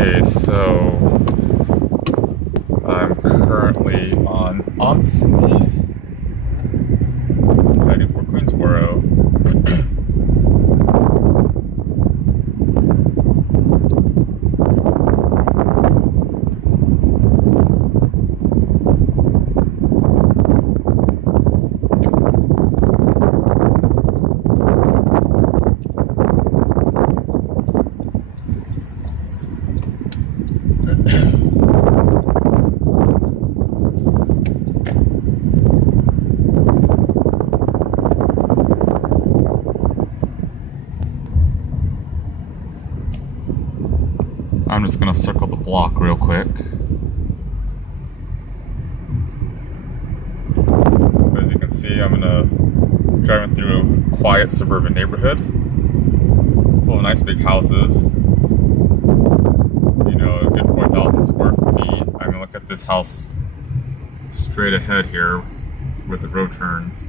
Okay, so I'm currently on Oxley, heading for Queensboro. I'm just gonna circle the block real quick. As you can see, I'm driving through a quiet suburban neighborhood full of nice big houses. You know, a good 4,000 square feet. I mean, look at this house straight ahead here where the road turns.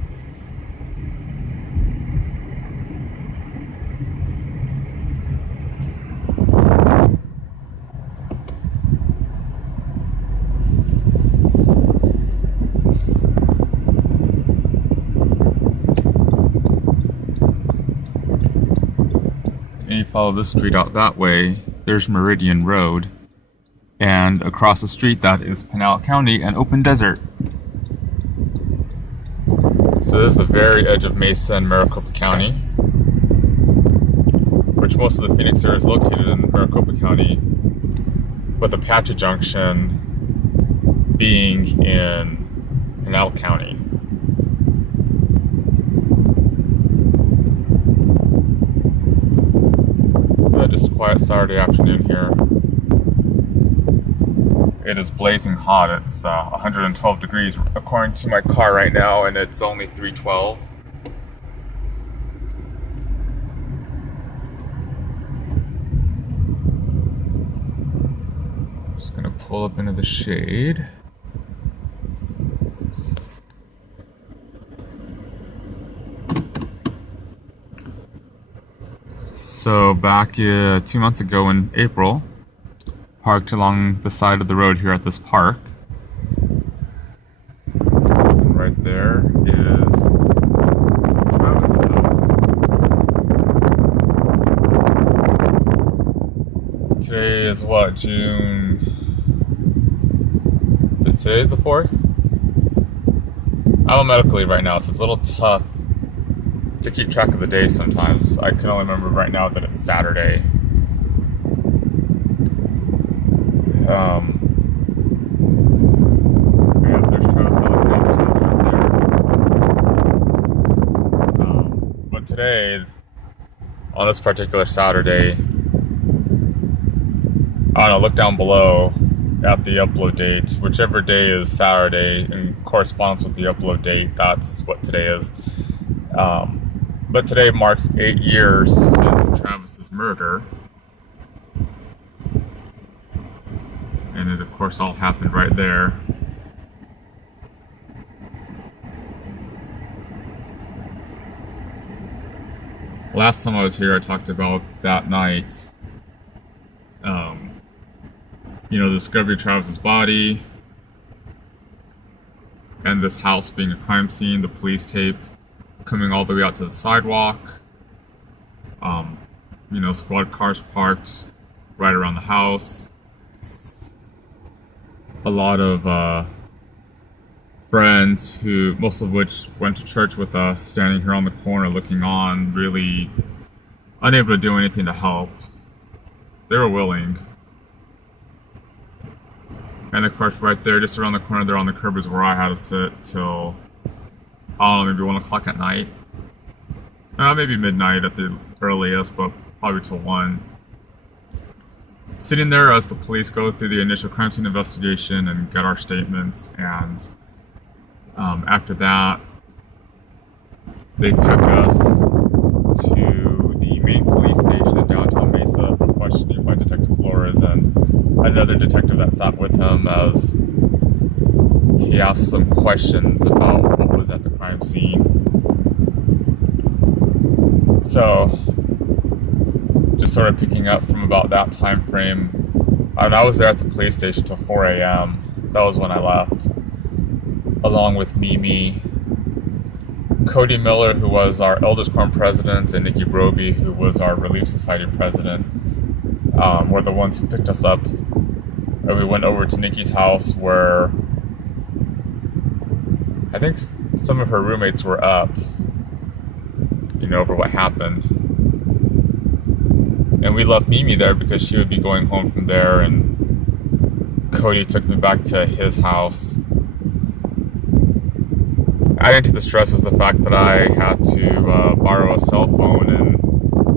And you follow this street out that way, there's Meridian Road. And across the street, that is Pinal County and open desert. So this is the very edge of Mesa and Maricopa County, which most of the Phoenix area is located in Maricopa County, with Apache Junction being in Pinal County. Just a quiet Saturday afternoon here. It is blazing hot. It's 112 degrees according to my car right now, and it's only 312. Just gonna pull up into the shade. So back 2 months ago in April, parked along the side of the road here at this park. And right there is Travis's house. Today is what, June? Is it today the 4th? I'm on medical leave right now, so it's a little tough to keep track of the day sometimes. I can only remember right now that it's Saturday. Yeah, there's Travis Alexander's house right there. But today, on this particular Saturday, I don't know, look down below at the upload date. Whichever day is Saturday in correspondence with the upload date, that's what today is. But today marks 8 years since Travis's murder. And it, of course, all happened right there. Last time I was here, I talked about that night. The discovery of Travis's body, and this house being a crime scene, the police tape coming all the way out to the sidewalk. Squad cars parked right around the house. A lot of friends, who most of which went to church with us, standing here on the corner looking on, really unable to do anything to help. They were willing. And of course, right there, just around the corner there on the curb, is where I had to sit till, I don't know, maybe 1 o'clock at night. Maybe midnight at the earliest, but probably till 1. Sitting there as the police go through the initial crime scene investigation and get our statements, and after that, they took us to the main police station in downtown Mesa for questioning by Detective Flores and another detective that sat with him, as he asked some questions about what was at the crime scene. So, just sort of picking up from about that time frame, And I was there at the police station till 4 a.m. That was when I left, along with Mimi, Cody Miller, who was our Elders Quorum president, and Nikki Broby, who was our Relief Society president, were the ones who picked us up. And we went over to Nikki's house where I think some of her roommates were up, over what happened. And we left Mimi there because she would be going home from there, and Cody took me back to his house. Adding to the stress was the fact that I had to borrow a cell phone and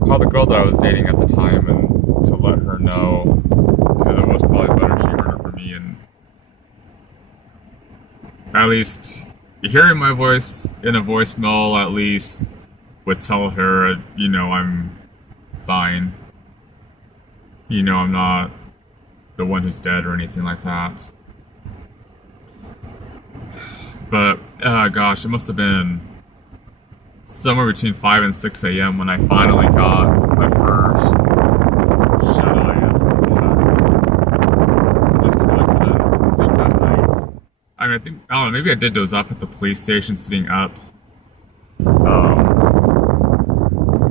call the girl that I was dating at the time and to let her know, because it was probably better she heard it from me, and at least hearing my voice in a voicemail at least would tell her, I'm fine. I'm not the one who's dead or anything like that. But, gosh, it must have been somewhere between 5 and 6 a.m. when I finally got my first shut-eye. Just because I couldn't sleep that night. I don't know, maybe I did doze off at the police station sitting up.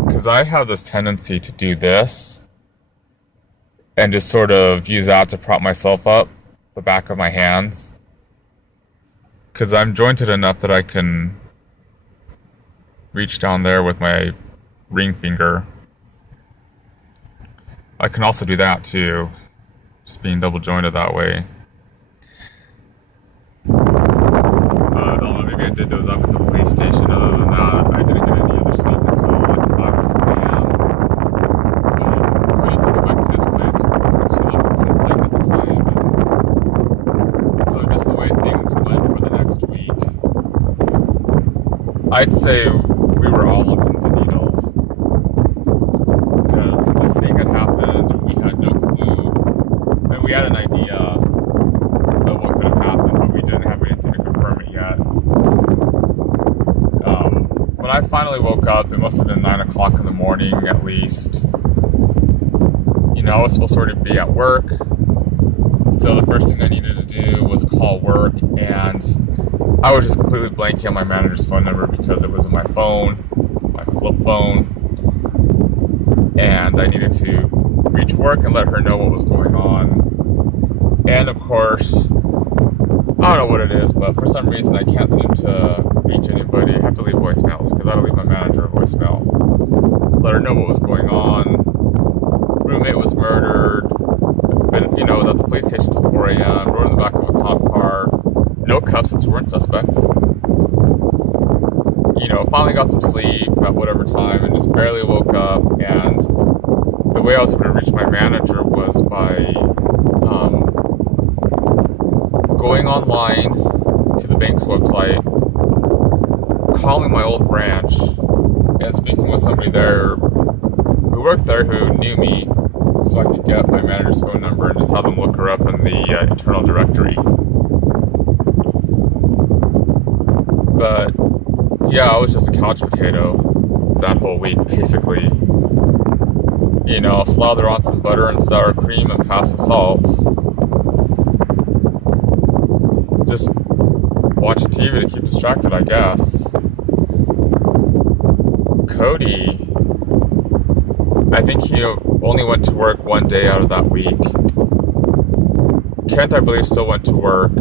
Because I have this tendency to do this and just sort of use that to prop myself up, the back of my hands. Because I'm jointed enough that I can reach down there with my ring finger. I can also do that too, just being double jointed that way. I don't know, maybe I did doze off at the police station. Other than that, I didn't get any other sleep until like 5 or 6 a.m. Cody took me back to his place, which he lived in Kentucky at the time. And so just the way things went for the next week, I'd say we were all on pins and needles. Because this thing had happened and we had no clue. And we had an idea of what could have happened, but we didn't have anything to confirm it yet. When I finally woke up, it must have been 9 o'clock in the morning at least. I was supposed to already be at work. So the first thing I needed to do was call work, and I was just completely blanking on my manager's phone number because it was in my phone, my flip phone, and I needed to reach work and let her know what was going on. And of course, I don't know what it is, but for some reason I can't seem to reach anybody. I have to leave voicemails because I had to leave my manager a voicemail. Let her know what was going on. Roommate was murdered. I was at the police station till 4 a.m. Rode in the back of a cop car. No cuffs since we weren't suspects. Finally got some sleep at whatever time and just barely woke up. And the way I was able to reach my manager was by going online to the bank's website, calling my old branch, and speaking with somebody there who worked there who knew me, so I could get my manager's phone number and just have them look her up in the internal directory. But yeah, I was just a couch potato that whole week, basically. Slather on some butter and sour cream and pass the salt. Just watching TV to keep distracted, I guess. Cody, I think he only went to work one day out of that week. Kent, I believe, still went to work.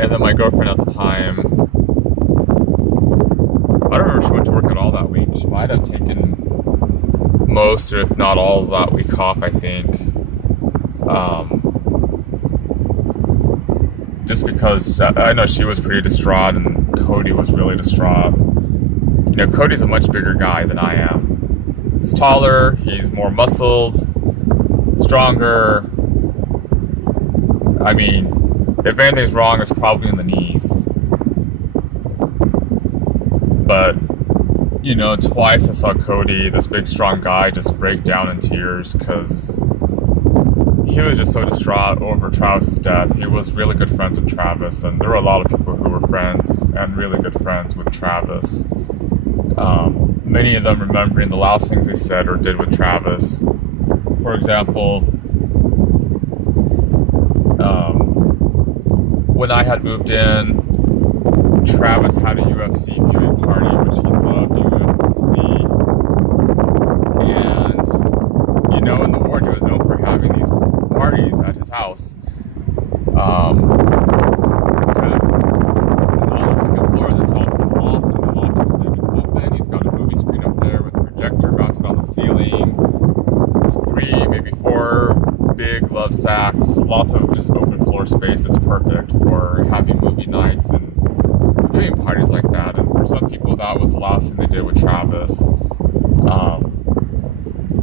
And then my girlfriend at the time, I don't remember if she went to work at all that week. She might have taken most, or if not all, of that week off, I think. Just because I know she was pretty distraught and Cody was really distraught. Cody's a much bigger guy than I am. He's taller, he's more muscled, stronger. I mean, if anything's wrong, it's probably in the knees. But, twice I saw Cody, this big, strong guy, just break down in tears because he was just so distraught over Travis's death. He was really good friends with Travis, and there were a lot of people who were friends and really good friends with Travis. Many of them remembering the last things they said or did with Travis. for example, when I had moved in, Travis had a UFC viewing party, which he loved UFC. And, in the ward, he was known for having these parties at his house. Because on the second floor of this house is a loft, and the loft is big and open. He's got a movie screen up there with a projector mounted on the ceiling. 3, maybe 4 big love sacks, lots of just open floor space. It's perfect for having movie nights and viewing parties like that. And for some people, that was the last thing they did with Travis.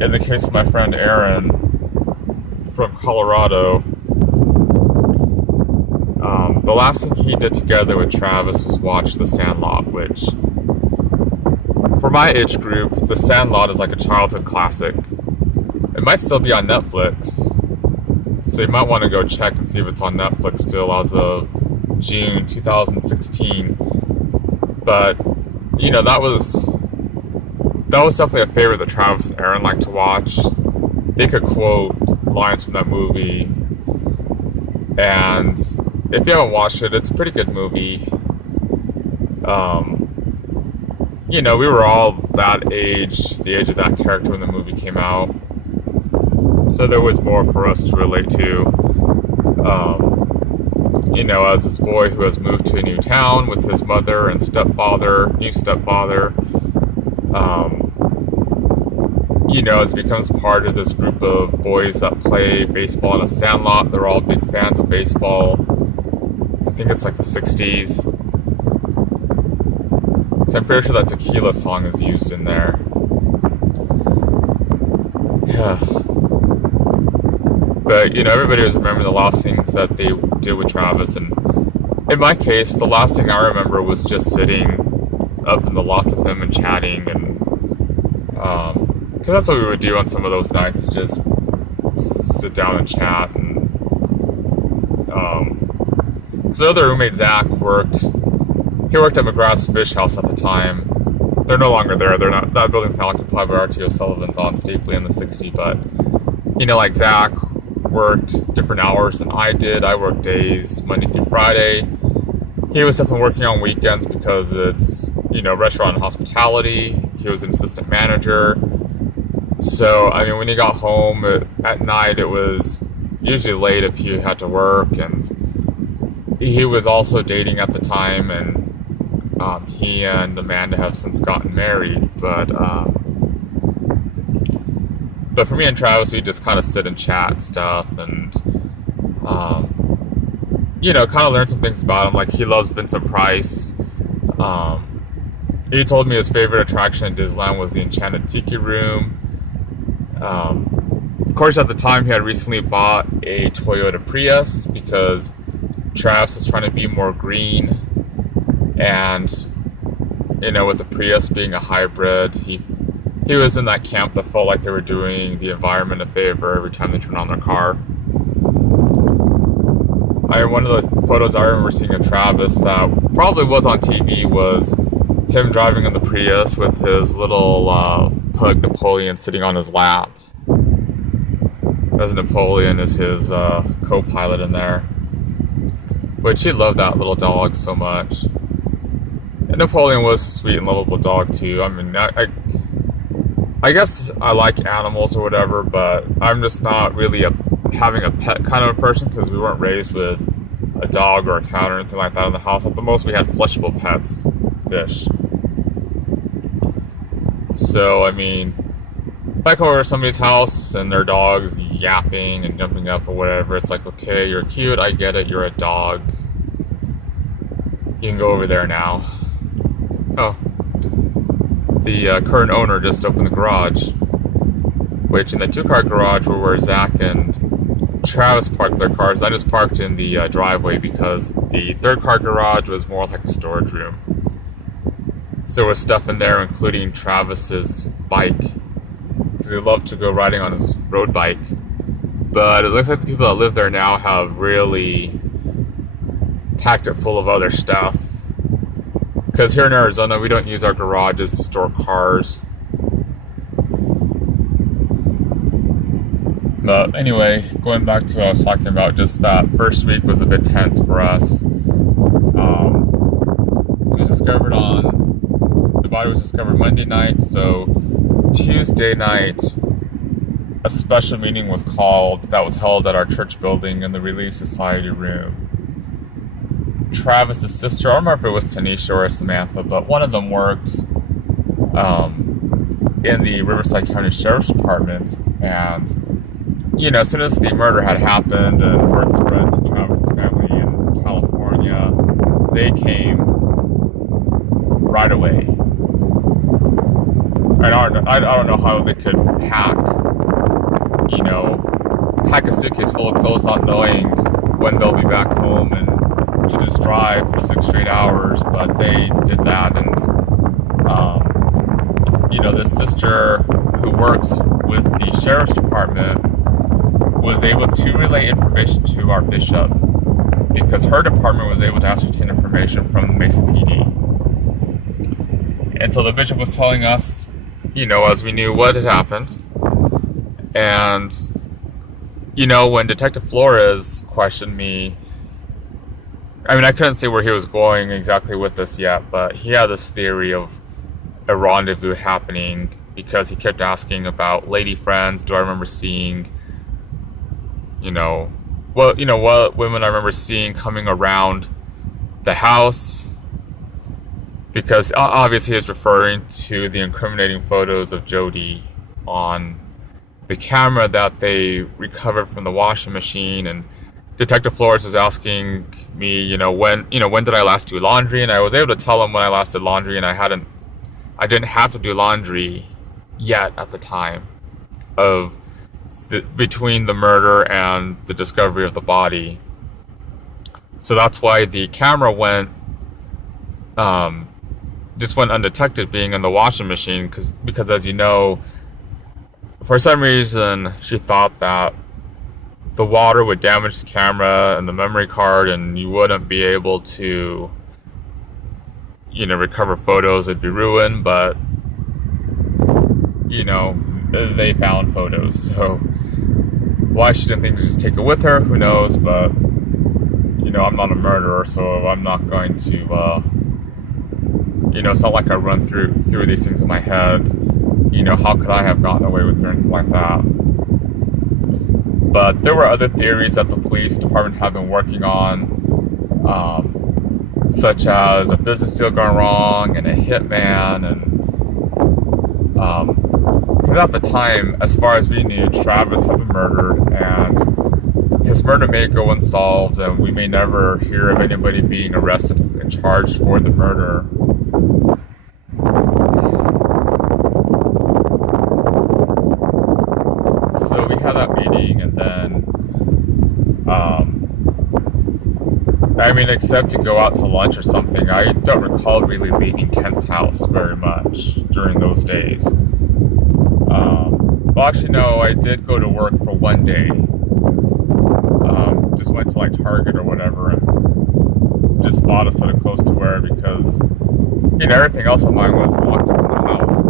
In the case of my friend Aaron from Colorado, the last thing he did together with Travis was watch The Sandlot, which, for my age group, The Sandlot is like a childhood classic. It might still be on Netflix, so you might want to go check and see if it's on Netflix still as of June 2016. But, that was definitely a favorite that Travis and Aaron liked to watch. They could quote lines from that movie, and if you haven't watched it, it's a pretty good movie. We were all that age, the age of that character when the movie came out. So there was more for us to relate to. As this boy who has moved to a new town with his mother and new stepfather, as he becomes part of this group of boys that play baseball in a sandlot. They're all big fans of baseball. I think it's like the 60s. So I'm pretty sure that Tequila song is used in there. Yeah. But, everybody was remembering the last things that they did with Travis. And in my case, the last thing I remember was just sitting up in the loft with him and chatting. And, because that's what we would do on some of those nights, is just sit down and chat. And, so the other roommate, Zach, worked at McGrath's Fish House at the time. They're no longer there. That building's now occupied by R.T. O'Sullivan's on Stapley in the 60s. But, like Zach worked different hours than I did. I worked days, Monday through Friday. He was definitely working on weekends because it's, restaurant and hospitality. He was an assistant manager. So, when he got home at night, it was usually late if he had to work. And he was also dating at the time, and he and Amanda have since gotten married. But for me and Travis, we just kind of sit and chat and stuff, and kind of learn some things about him. Like, he loves Vincent Price. He told me his favorite attraction in Disneyland was the Enchanted Tiki Room. Of course, at the time, he had recently bought a Toyota Prius because Travis was trying to be more green, and with the Prius being a hybrid, he was in that camp that felt like they were doing the environment a favor every time they turned on their car. One of the photos I remember seeing of Travis that probably was on TV was him driving in the Prius with his little pug Napoleon sitting on his lap. As Napoleon is his co-pilot in there. Which he loved that little dog so much. And Napoleon was a sweet and lovable dog too. I guess I like animals or whatever, but I'm just not really having a pet kind of a person, because we weren't raised with a dog or a cat or anything like that in the house. At the most, we had fleshable pets, fish. So, if I come over to somebody's house and their dog's yapping and jumping up or whatever, it's like, okay, you're cute, I get it, you're a dog. You can go over there now. Oh. The current owner just opened the garage, which in the 2-car garage were where Zach and Travis parked their cars. I just parked in the driveway because the 3rd-car garage was more like a storage room. So there was stuff in there, including Travis's bike, because he loved to go riding on his road bike. But it looks like the people that live there now have really packed it full of other stuff. Because here in Arizona, we don't use our garages to store cars. But anyway, going back to what I was talking about, just that first week was a bit tense for us. The body was discovered Monday night, so Tuesday night, a special meeting was called that was held at our church building in the Relief Society room. Travis's sister, I don't remember if it was Tanisha or Samantha, but one of them worked in the Riverside County Sheriff's Department, and as soon as the murder had happened and word spread to Travis's family in California, they came right away. I don't know how they could pack a suitcase full of clothes not knowing when they'll be back home and to just drive for 6 straight hours, but they did that. And this sister who works with the Sheriff's Department was able to relay information to our bishop because her department was able to ascertain information from Mesa PD. And so the bishop was telling us, as we knew what had happened. And, when Detective Flores questioned me, I couldn't say where he was going exactly with this yet, but he had this theory of a rendezvous happening because he kept asking about lady friends. Do I remember seeing, what women I remember seeing coming around the house? Because obviously he's referring to the incriminating photos of Jody on the camera that they recovered from the washing machine. And Detective Flores was asking me, when did I last do laundry? And I was able to tell him when I last did laundry, and I didn't have to do laundry yet at the time between the murder and the discovery of the body. So that's why the camera just went undetected being in the washing machine because as you know, for some reason she thought that the water would damage the camera and the memory card and you wouldn't be able to recover photos. It'd be ruined, but they found photos, so why she didn't think to just take it with her, who knows? But I'm not a murderer, so I'm not going to it's not like I run through these things in my head. How could I have gotten away with doing anything like that? But there were other theories that the police department had been working on, such as a business deal gone wrong and a hitman. And because at the time, as far as we knew, Travis had been murdered, and his murder may go unsolved, and we may never hear of anybody being arrested and charged for the murder. So we had that meeting, and then, except to go out to lunch or something, I don't recall really leaving Kent's house very much during those days. Well, actually, no, I did go to work for one day. Just went to Target or whatever and just bought a set of clothes to wear because, everything else of mine was locked up in the house.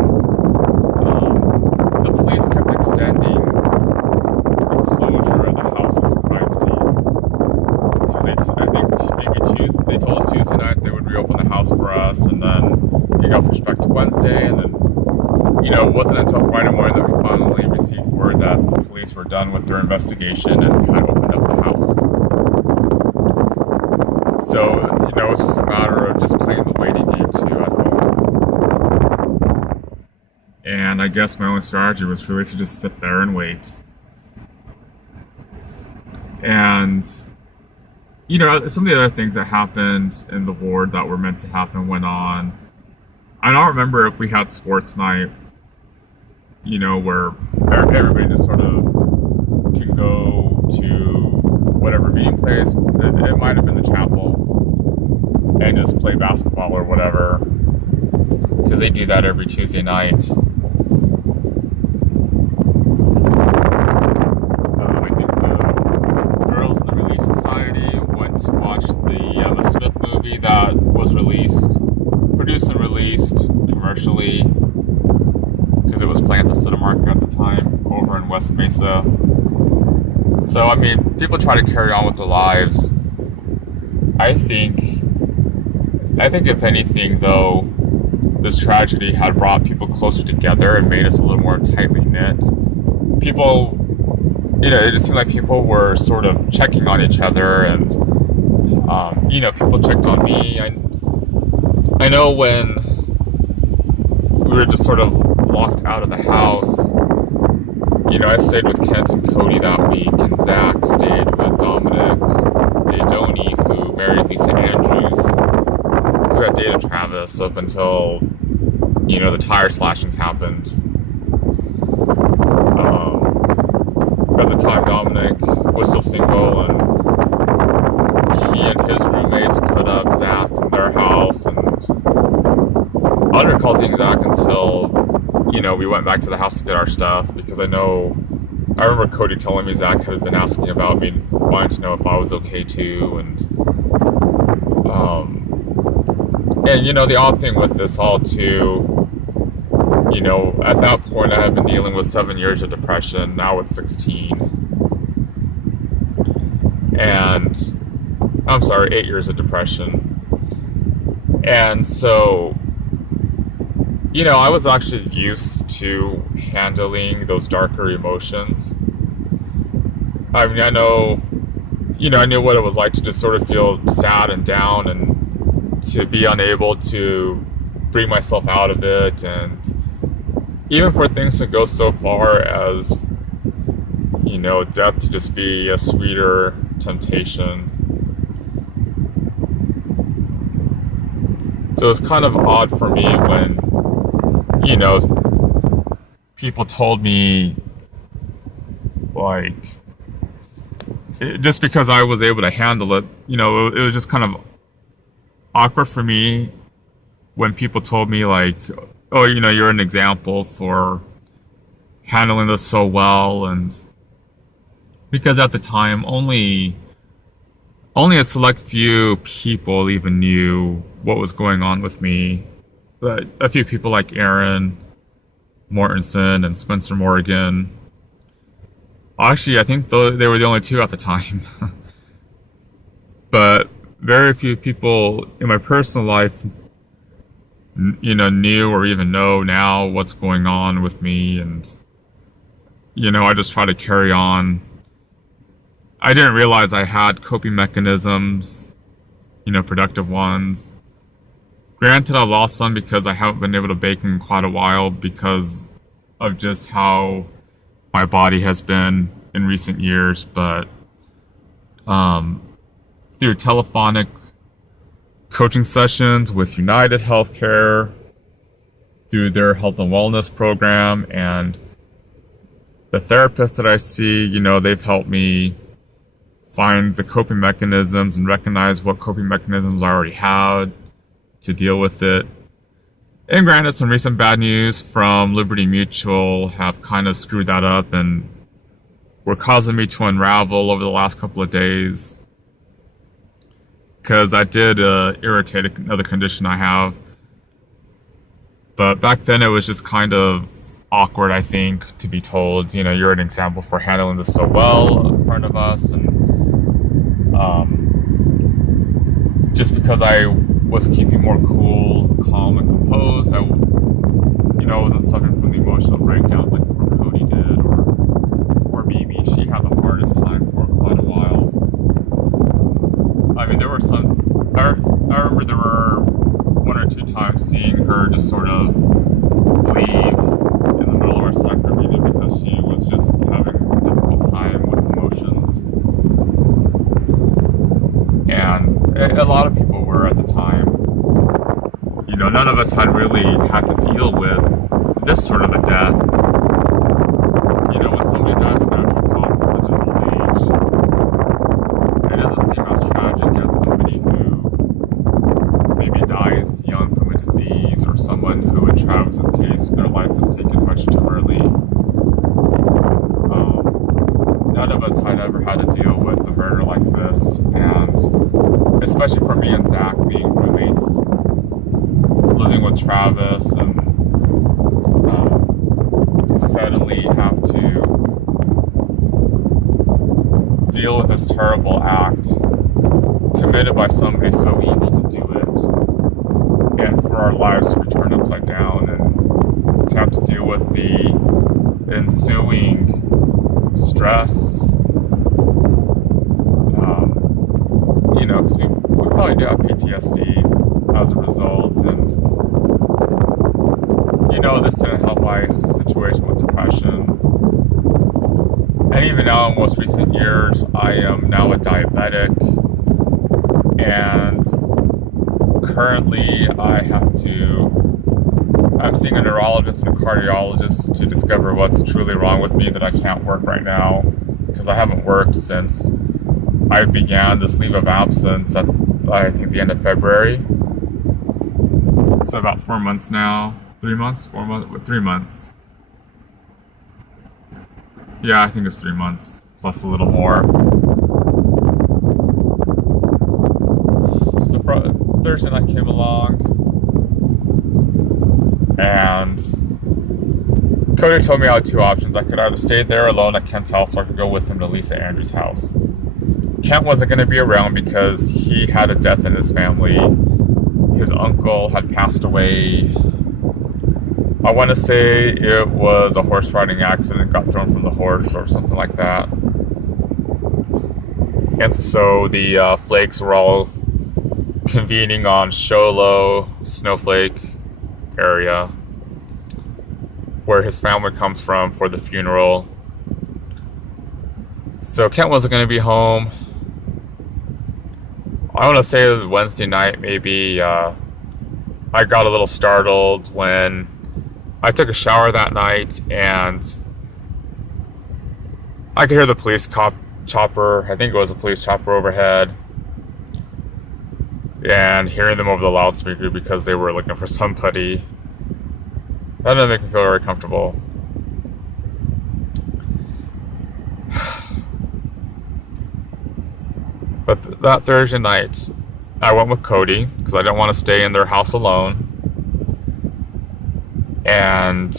The police kept extending the closure of the house as a crime scene. Because they told us Tuesday night they would reopen the house for us, and then it got pushed back to Wednesday, and then, it wasn't until Friday morning that we finally received word that the police were done with their investigation and had opened up the house. So, it's just a matter of just playing the waiting game too at home. And I guess my only strategy was really to just sit there and wait. And, some of the other things that happened in the ward that were meant to happen went on. I don't remember if we had sports night, where everybody just sort of can go to whatever meeting place. It might have been the chapel and just play basketball or whatever, because they do that every Tuesday night. I think the girls in the Relief Society went to watch the Emma Smith movie that was produced and released commercially, because it was playing at the Cinemark at the time over in West Mesa. So, I mean, people try to carry on with their lives. I think, I think if anything, though, this tragedy had brought people closer together and made us a little more tightly knit. People, it just seemed like people were sort of checking on each other, and people checked on me. I know when we were just sort of locked out of the house, I stayed with Kent and Cody that week, and Zach stayed with Dominic Dadoni, who married Lisa Andrews, who had dated Travis up until, the tire slashings happened. At the time, Dominic was still single, and he and his roommates put up Zach in their house, and I didn't recall seeing Zach until, we went back to the house to get our stuff, because I remember Cody telling me Zach had been asking about me, wanting to know if I was okay too, and the odd thing with this all too, at that point I had been dealing with 7 years of depression, now it's 16, and, I'm sorry, 8 years of depression, and so, I was actually used to handling those darker emotions. I mean, I knew what it was like to just sort of feel sad and down, and to be unable to bring myself out of it, and even for things to go so far as, death to just be a sweeter temptation. So it's kind of odd for me when, people told me, like, just because I was able to handle it, it was just kind of awkward for me when people told me, like, oh, you're an example for handling this so well, and because at the time, only a select few people even knew what was going on with me. But a few people like Aaron Mortensen and Spencer Morgan. Actually, I think they were the only two at the time. But very few people in my personal life, knew or even know now what's going on with me. And, I just try to carry on. I didn't realize I had coping mechanisms, productive ones. Granted, I lost some because I haven't been able to bake in quite a while because of just how my body has been in recent years, but through telephonic coaching sessions with United Healthcare, through their health and wellness program, and the therapists that I see, they've helped me find the coping mechanisms and recognize what coping mechanisms I already had to deal with it. And granted, some recent bad news from Liberty Mutual have kind of screwed that up and were causing me to unravel over the last couple of days, because I did irritate another condition I have. But back then it was just kind of awkward, I think, to be told, you're an example for handling this so well in front of us, and just because I was keeping more cool, calm, and composed, I wasn't suffering from the emotional breakdowns like poor Cody did, or Mimi. She had the hardest time for quite a while. I mean, there were some. I remember there were one or two times seeing her just sort of leave in the middle of our soccer meeting because she was just having a difficult time with emotions. And a lot of people were at the time. None of us had really had to deal with this sort of a death. When somebody dies of natural causes such as old age, it doesn't seem as tragic as somebody who maybe dies young from a disease, or someone who, in Travis's case, their life was taken much too early. None of us had ever had to deal with a murder like this, and especially for me and Zach being roommates, living with Travis, and to suddenly have to deal with this terrible act committed by somebody so evil to do it, and for our lives to be turned upside down, and to have to deal with the ensuing stress, because we probably do have PTSD as a result, and this didn't help my situation with depression. And even now, in most recent years, I am now a diabetic, and currently I'm seeing a neurologist and a cardiologist to discover what's truly wrong with me, that I can't work right now, because I haven't worked since I began this leave of absence at, I think, the end of February. So about 4 months now. 3 months? 4 months? 3 months. Yeah, I think it's 3 months, plus a little more. So Thursday night came along, and Cody told me I had two options. I could either stay there alone at Kent's house, or I could go with him to Lisa Andrews' house. Kent wasn't going to be around because he had a death in his family. His uncle had passed away. I want to say it was a horse riding accident, got thrown from the horse or something like that. And so the flakes were all convening on Show Low, Snowflake area, where his family comes from, for the funeral. So Kent wasn't going to be home. I want to say it was Wednesday night, maybe. I got a little startled when I took a shower that night, and I could hear the police chopper, I think it was a police chopper overhead, and hearing them over the loudspeaker because they were looking for somebody. That didn't make me feel very comfortable. But that Thursday night, I went with Cody because I didn't want to stay in their house alone. And,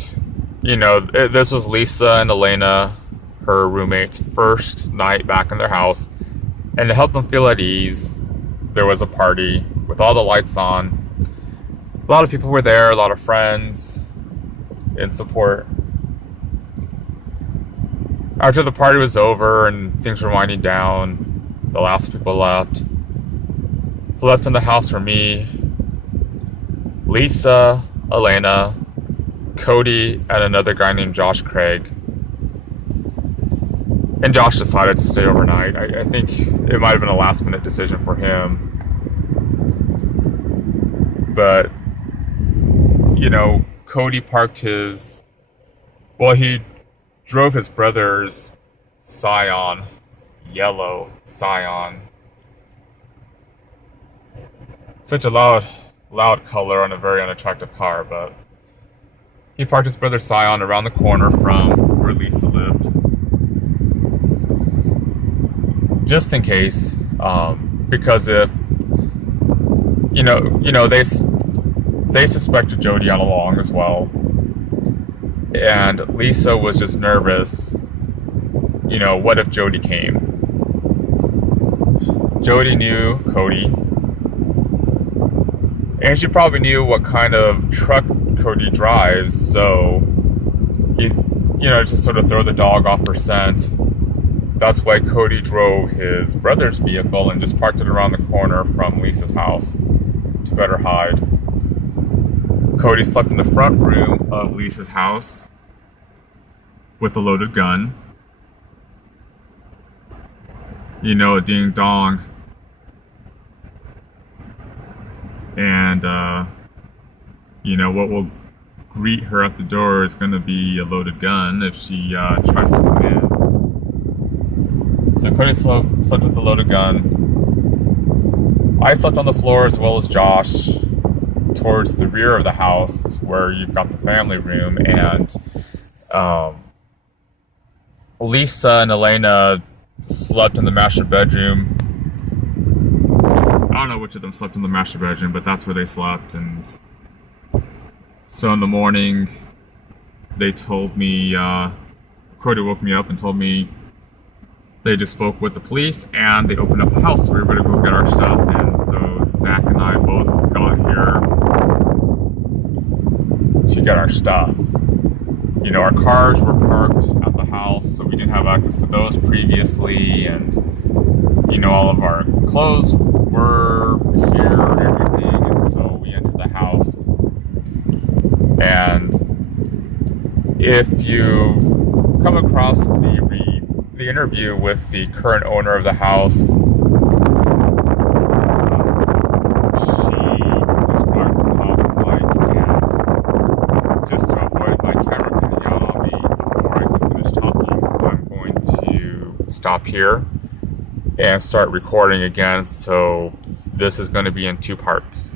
this was Lisa and Elena, her roommates' first night back in their house. And to help them feel at ease, there was a party with all the lights on. A lot of people were there, a lot of friends in support. After the party was over and things were winding down, the last people left. So left in the house for me, Lisa, Elena, Cody, and another guy named Josh Craig. And Josh decided to stay overnight. I think it might have been a last minute decision for him. But, Cody parked he drove his brother's Scion, yellow Scion. Such a loud color on a very unattractive car, but he parked his brother's Scion around the corner from where Lisa lived. Just in case, because if, they suspected Jody all along as well. And Lisa was just nervous, what if Jody came? Jody knew Cody. And she probably knew what kind of truck Cody drives, so he, just sort of throw the dog off her scent. That's why Cody drove his brother's vehicle and just parked it around the corner from Lisa's house to better hide. Cody slept in the front room of Lisa's house with a loaded gun. A ding dong. And, what will greet her at the door is going to be a loaded gun if she tries to come in. So Cody slept with a loaded gun. I slept on the floor as well as Josh, towards the rear of the house where you've got the family room, and Lisa and Elena slept in the master bedroom. I don't know which of them slept in the master bedroom, but that's where they slept. And so in the morning, they told me, Cody woke me up and told me they just spoke with the police and they opened up the house. So we were going to go get our stuff. And so Zach and I both got here to get our stuff. You know, our cars were parked at the house, so we didn't have access to those previously. And, you know, all of our clothes were here and everything. And so we entered the house. And if you've come across the interview with the current owner of the house, she described what the house is like, and just to avoid my camera cutting out on me before I can finish talking, I'm going to stop here and start recording again. So this is going to be in 2 parts.